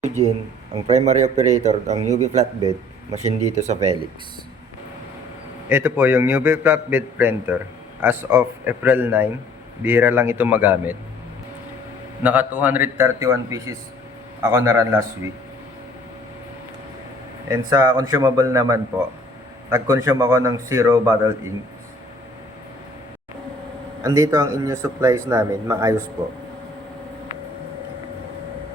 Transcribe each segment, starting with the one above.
Eugene, ang primary operator ng UV flatbed machine dito sa Felix. Ito po yung UV flatbed printer. As of April 9, bihira lang ito magamit. Naka 231 pieces ako na run last week. And sa consumable naman po, nag-consume ako ng 0 bottle ink. Andito ang inyong supplies namin, maayos po.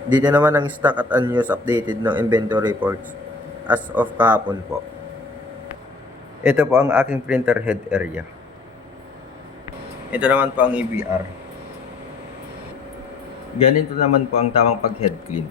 Dito naman ang stock at unused updated ng inventory reports as of kahapon po. Ito po ang aking printer head area. Ito naman po ang EBR. Ganito naman po ang tamang pag-head clean.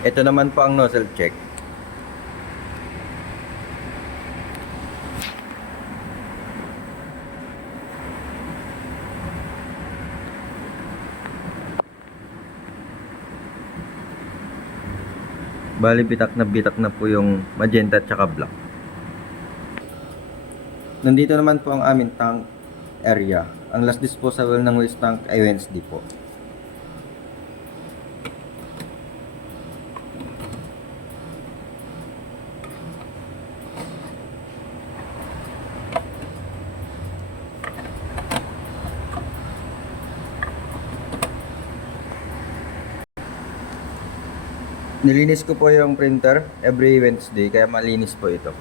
Ito naman po ang nozzle check. Bali bitak na po yung magenta at saka black. Nandito naman po ang aming tank area. Ang last disposable ng waste tank ay Wednesday po. Nilinis ko po yung printer every Wednesday kaya malinis po ito.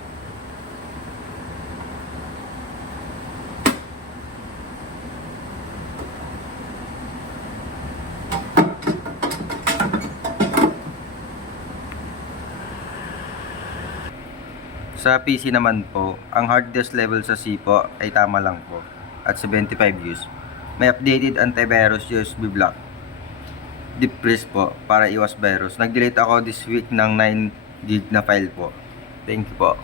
Sa PC naman po, ang hard disk level sa C po ay tama lang po at 75 views. May updated antivirus USB block. Deep freeze po para iwas virus. Nag-delete ako this week ng 9 GB na file po. Thank you po.